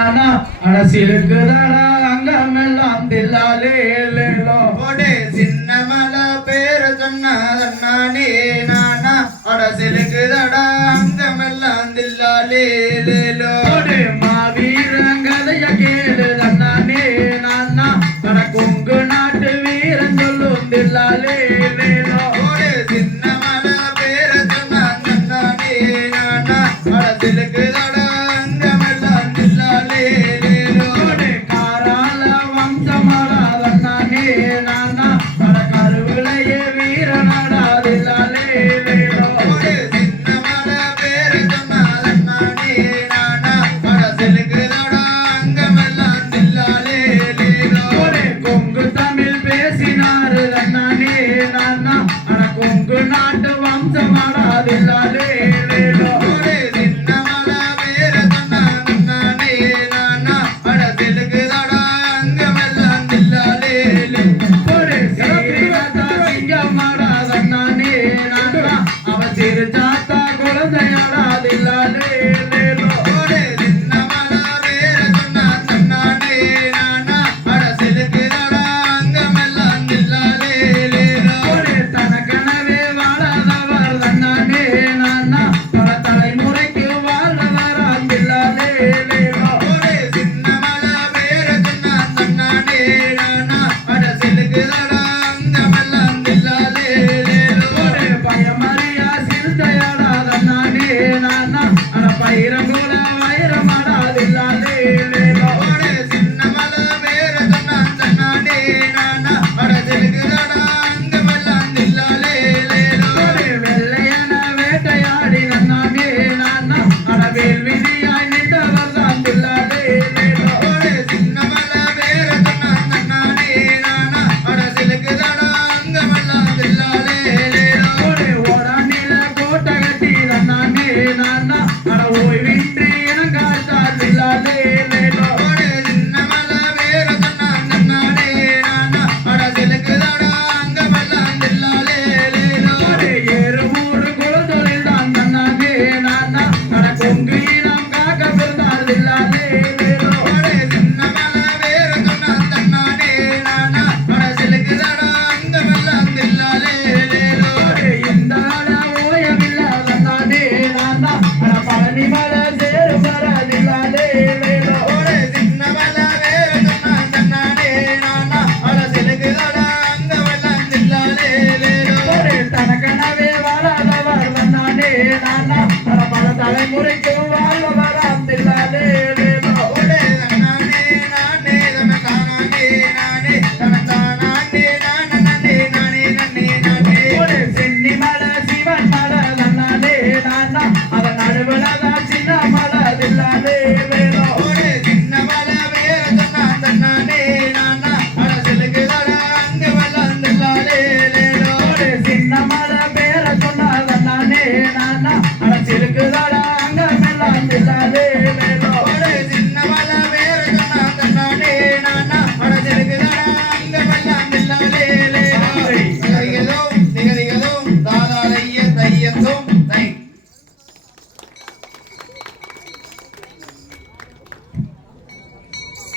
அடசிருக்குதடா அங்கமெல்லாம் தில்லாலே ஓடே சின்ன மலை பேர சொன்னானே நானா அடசிருக்குதடா அங்கமெல்லாம் தில்லாலே மாவீரங்கதைய கேளு தன்னானே நானா அட கொங்கு நாட்டு வீரன் சொல்லும் தில்லாலே ஓடே சின்ன மலை பேர சொன்னானே நானா அடசிருக்குதடா அங்கமெல்லாம் தில்லாலே கொங்கு நாட்டு வம்சமாடாதில்லாலே அவன் சிறு சாத்தா குழந்தையாடாதில்லாலே வைரங்கோல வைரமாடாதில்லாலே